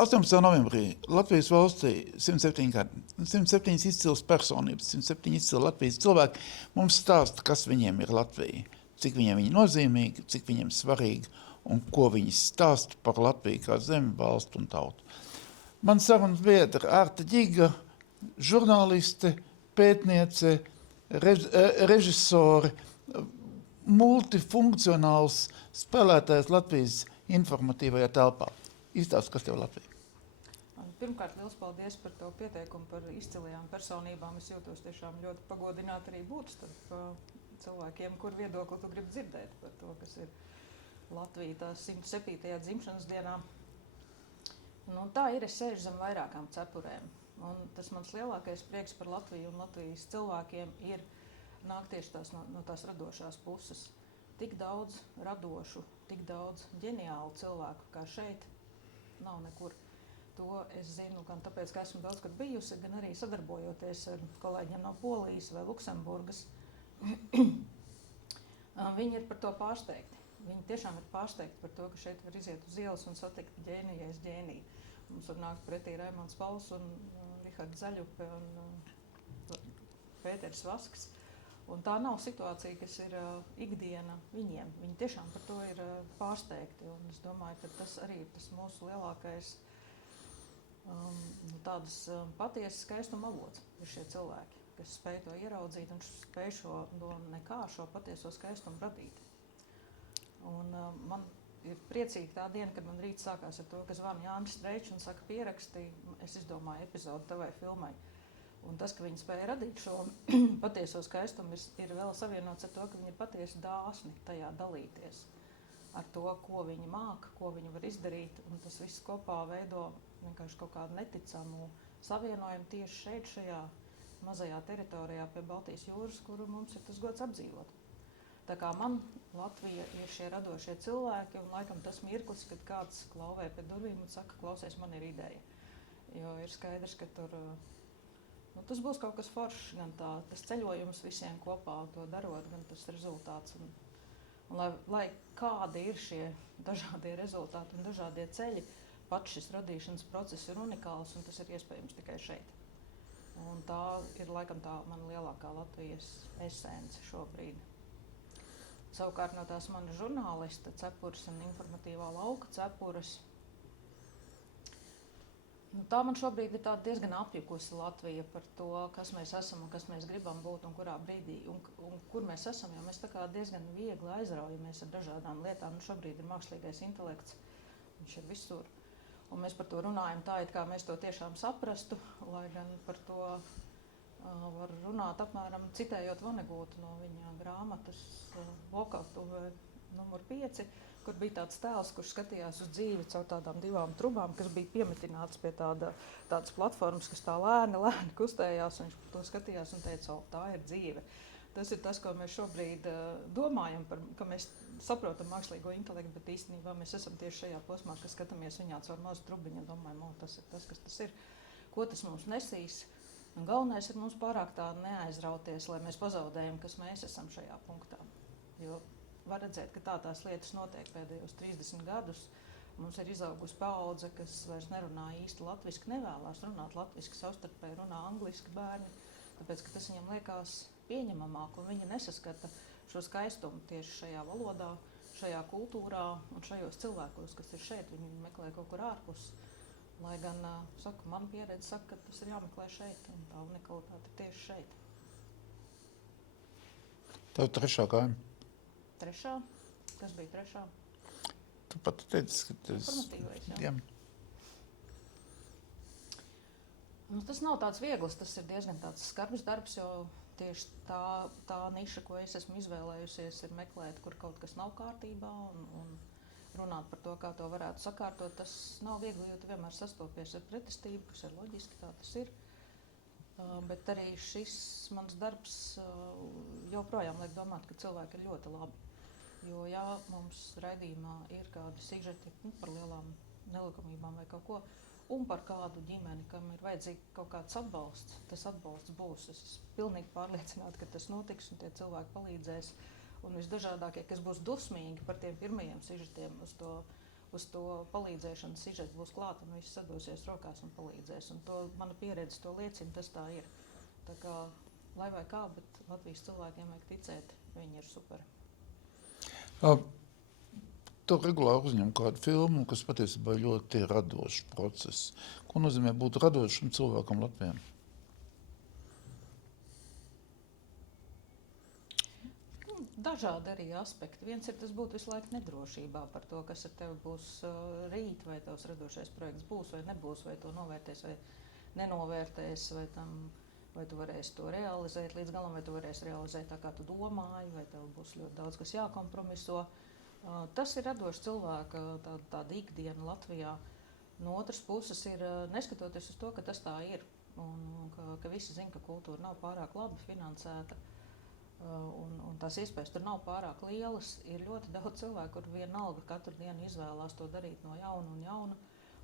18. novembrī Latvijas valstī 107 izcils personības, 107 izcili Latvijas cilvēki mums stāsta, kas viņiem ir Latvija, cik viņiem viņi nozīmīgi, cik viņiem svarīgi un ko viņi stāsta par Latviju kā zemi, valstu un tautu. Man sarunas biedra Ārta Ģiga, žurnāliste, pētniece, režisori, multifunkcionāls spēlētājs Latvijas informatīvajā telpā. Izstāst, kas tev Latvija? Pirmkārt, liels paldies par to pieteikumu par izcilajām personībām. Es jūtos tiešām ļoti pagodināti arī būt starp cilvēkiem, kur viedokli tu gribi dzirdēt par to, kas ir Latvija tās 107. dzimšanas dienā. Nu, tā ir, es sēžu zem vairākām cepurēm. Un tas mans lielākais prieks par Latviju un Latvijas cilvēkiem ir nāk tieši no tās radošās puses. Tik daudz radošu, tik daudz ģeniālu cilvēku kā šeit nav nekur. To es zinu gan tāpēc, ka esmu daudzkārt bijusi, gan arī sadarbojoties ar kolēģiem no Polijas vai Luksemburgas. Viņi ir par to pārsteigti. Viņi tiešām ir pārsteigti par to, ka šeit var iziet uz ielas un satikt ģēnijais ģēniju. Mums var nākt pretī Raimonds Pauls un Rihards Zaļupe un Pēters Vasks. Un tā nav situācija, kas ir ikdiena viņiem. Viņi tiešām par to ir pārsteigti. Un es domāju, ka tas arī ir tas mūsu lielākais tādas patiesas skaistuma avots ir šie cilvēki, kas spēj to ieraudzīt un spēj šo patieso skaistumu radīt. Un man ir priecīgi tā diena, kad man rīt sākās ar to, ka zvana Jānis Streičs un saka, pierakstīja, es izdomāju epizodu tavai filmai. Un tas, ka viņi spēja radīt šo patieso skaistumu, ir vēl savienots ar to, ka viņi ir patiesi dāsni tajā dalīties ar to, ko viņi māca, ko viņi var izdarīt, un tas viss kopā veido vienkārši kaut kādu neticamu savienojumu tieši šeit, šajā mazajā teritorijā pie Baltijas jūras, kuru mums ir tas gods apdzīvot. Tā kā man Latvija ir šie radošie cilvēki, un laikam tas mirklis, kad kāds klauvē pie durvīm un saka, klausies, man ir ideja. Jo ir skaidrs, ka tur tas būs kaut kas foršs, gan tas ceļojums visiem kopā to darot, gan tas rezultāts. Un lai kādi ir šie dažādie rezultāti un dažādie ceļi, pats šis radīšanas process ir unikāls, un tas ir iespējams tikai šeit. Un tā ir laikam tā mana lielākā Latvijas esence šobrīd. Savukārt no tās mana žurnālista cepures un informatīvā lauka cepures, tā man šobrīd ir tāda diezgan apjukusi Latvija par to, kas mēs esam un kas mēs gribam būt un kurā brīdī un kur mēs esam, jo mēs tā kā diezgan viegli aizraujamies ar dažādām lietām. Šobrīd ir mākslīgais intelekts, viņš ir visur. Un mēs par to runājam tā, it kā mēs to tiešām saprastu, lai gan par to var runāt apmēram citējot Vonegūtu no viņa grāmatas Vokatuvē numur 5, kur bija tāds tēls, kurš skatījās uz dzīvi caur tādām divām trubām, kas bija piemetināts pie tādas platformas, kas tā lēni kustējās, un viņš to skatījās un teica, tā ir dzīve. Tas ir tas, ko mēs šobrīd domājam, ka mēs saprotam mākslīgo intelektu, bet īstenībā mēs esam tieši šajā posmā, ka skatāmies viņā caur mazu trubiņu un domājam, tas ir tas, kas tas ir, ko tas mums nesīs. Un galvenais ir mums pārāk tā neaizrauties, lai mēs pazaudējam, kas mēs esam šajā punktā. Jo var redzēt, ka tās lietas notiek pēdējos 30 gadus. Mums ir izaugusi paudze, kas vairs nerunā īsti latviski, nevēlās runāt latviski, savstarpēji runā angliski bērni, tāpēc, ka tas viņam liekas pieņemamāk, un viņi nesaskata šo skaistumu tieši šajā valodā, šajā kultūrā un šajos cilvēkos, kas ir šeit. Viņi meklē kaut kur ārpus. Lai gan, man pieredze saka, ka tas ir jāmeklē šeit, un tā unikalitāte ir tieši šeit. Tev trešā kāja? Trešā? Kas bija trešā? Tu pat teici, ka tas... Informatīvais, jā. Jā. Tas nav tāds viegls, tas ir diezgan tāds skarbs darbs, jo tieši tā niša, ko es esmu izvēlējusies, ir meklēt, kur kaut kas nav kārtībā, un runāt par to, kā to varētu sakārtot. Tas nav viegli, jo tu vienmēr sastopies ar pretestību, kas ir loģiski, tā tas ir. Bet arī šis mans darbs joprojām liek domāt, ka cilvēki ir ļoti labi. Jo, ja mums raidījumā ir kādi sižeti par lielām nelikumībām vai kaut ko, un par kādu ģimeni, kam ir vajadzīgi kaut kāds atbalsts, tas atbalsts būs. Es esmu pilnīgi pārliecināta, ka tas notiks un tie cilvēki palīdzēs. Un visdažādākie, kas būs dusmīgi par tiem pirmajiem sižetiem uz to uz to palīdzēšanu sižets būs klāt un viss sadosies rokās un palīdzēs. Un to mana pieredze to liecina, tas tā ir. Tā kā, lai vai kā, bet Latvijas cilvēkiem vajag ticēt, viņi ir super. Tu regulāri uzņem kādu filmu, kas patiesībā ļoti radošs process. Ko nozīmē būt radošam cilvēkam Latvijā? Dažādi arī aspekti. Viens ir tas būt visu laiku nedrošībā par to, kas ar tevi būs rīt, vai tavs radošais projekts būs vai nebūs, vai to novērtēs vai nenovērtēs, vai tu varēsi to realizēt līdz galam, vai tu varēsi realizēt tā, kā tu domāji, vai tev būs ļoti daudz, kas jākompromiso. Tas ir radošs cilvēka tāda ikdiena Latvijā. No otras puses ir neskatoties uz to, ka tas tā ir, un ka visi zina, ka kultūra nav pārāk labi finansēta, un tās iespējas tur nav pārāk lielas. Ir ļoti daudz cilvēku, kur vienalga katru dienu izvēlās to darīt no jauna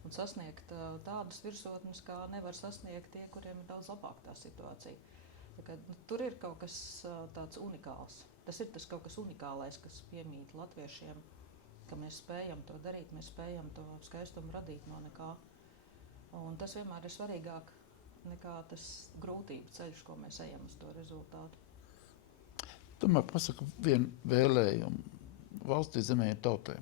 un sasniegt tādas virsotnes, kā nevar sasniegt tie, kuriem ir daudz labāk tā situācija. Tā kā, tur ir kaut kas tāds unikāls. Tas ir tas kaut kas unikālais, kas piemīt latviešiem, ka mēs spējam to darīt, mēs spējam to skaistumu radīt no nekā. Un tas vienmēr ir svarīgāk nekā tas grūtību ceļš, ko mēs ejam uz to rezultātu. Tomēr pasaka vienu vēlējumu valstī, zemē un tautai.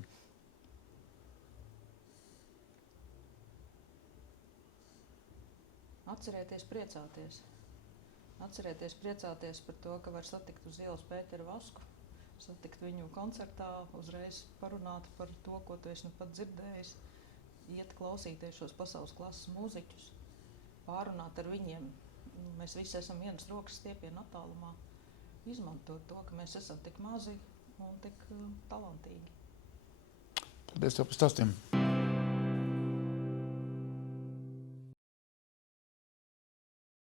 Atcerēties priecāties. Atcerēties priecāties par to, ka var satikt uz ielas Pēteru Vasku, satikt viņu koncertā, uzreiz parunāt par to, ko tu esi pat dzirdējis, iet klausīties šos pasaules klases mūziķus, pārunāt ar viņiem. Mēs visi esam vienas rokas stiepienu attālumā. Izmantot to, ka mēs esam tik mazi un tik talantīgi. Paldies tev par stāstiem.